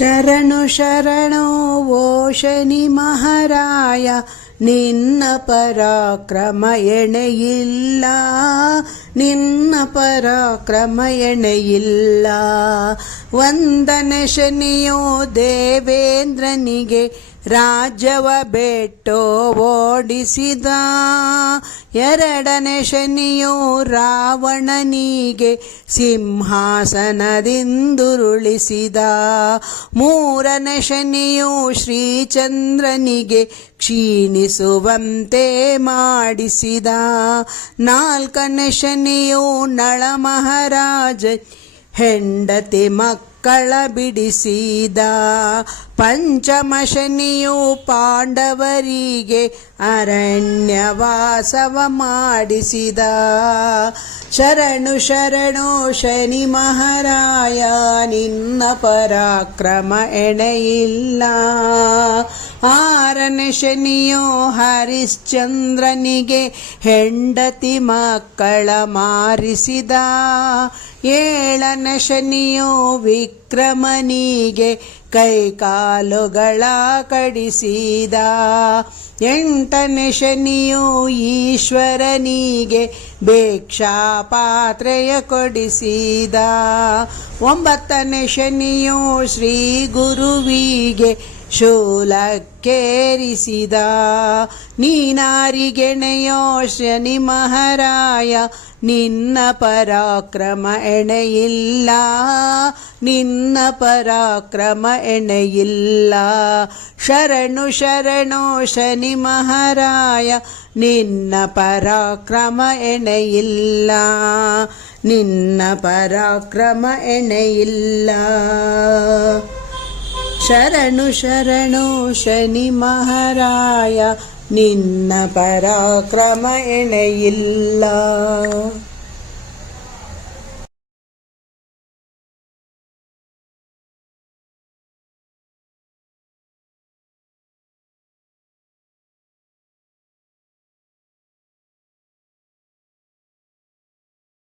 ಶರಣು ಶರಣೋ ಓ ಶನಿ ಮಹಾರಾಯ ನಿನ್ನ ಪರಾಕ್ರಮ ಎಣೆಯಿಲ್ಲ ನಿನ್ನ ಪರಾಕ್ರಮ ಎಣೆಯಿಲ್ಲ. ವಂದನ ಶನಿಯೋ ದೇವೇಂದ್ರನಿಗೆ ರಾಜ್ಯವ ಬೆಟ್ಟು ಓಡಿಸಿದ. ಎರಡನೇ ಶನಿಯು ರಾವಣನಿಗೆ ಸಿಂಹಾಸನದಿಂದುರುಳಿಸಿದ. ಮೂರನೇ ಶನಿಯು ಶ್ರೀಚಂದ್ರನಿಗೆ ಕ್ಷೀಣಿಸುವಂತೆ ಮಾಡಿಸಿದ. ನಾಲ್ಕನೇ ಶನಿಯು ನಳ ಮಹಾರಾಜ ಹೆಂಡತಿ ಮಕ್ಕಳ ಬಿಡಿಸಿದ ಪಂಚಮಶನಿಯು ಪಾಂಡವರಿಗೆ ಅರಣ್ಯವಾಸವ ಮಾಡಿಸಿದ. ಶರಣು ಶರಣು ಶನಿ ಮಹಾರಾಯ ನಿನ್ನ ಪರಾಕ್ರಮ ಎಣೆಯಿಲ್ಲ. ಆರನೇ ಶನಿಯೋ ಹರಿಶ್ಚಂದ್ರನಿಗೆ ಹೆಂಡತಿ ಮಕ್ಕಳ ಮಾರಿಸಿದ. ಏಳನೆ ಶನಿಯೋ ವಿಕ್ರಮನಿಗೆ ಕೈಕಾಲುಗಳ ಕಡಿಸಿದ. ಎಂಟನೇ ಶನಿಯೋ ಈಶ್ವರನಿಗೆ ಭಿಕ್ಷಾ ಪಾತ್ರೆಯ ಕೊಡಿಸಿದ. ಒಂಬತ್ತನೇ ಶನಿಯೋ ಶ್ರೀ ಗುರುವಿಗೆ ಶೂಲಕ್ಕೇರಿಸಿದ ನೀನಾರಿಗೆಣೆಯೋ ಶನಿ ಮಹಾರಾಯ ನಿನ್ನ ಪರಾಕ್ರಮ ಎಣೆಯಿಲ್ಲ, ನಿನ್ನ ಪರಾಕ್ರಮ ಎಣೆಯಿಲ್ಲ. ಶರಣು ಶರಣೋ ಶನಿ ಮಹಾರಾಯ ನಿನ್ನ ಪರಾಕ್ರಮ ಎಣೆಯಿಲ್ಲ, ನಿನ್ನ ಪರಾಕ್ರಮ ಎಣೆಯಿಲ್ಲ. ಶರಣು ಶರಣು ಶನಿ ಮಹಾರಾಯ ನಿನ್ನ ಪರಾಕ್ರಮ ಎಣೆಯಿಲ್ಲ.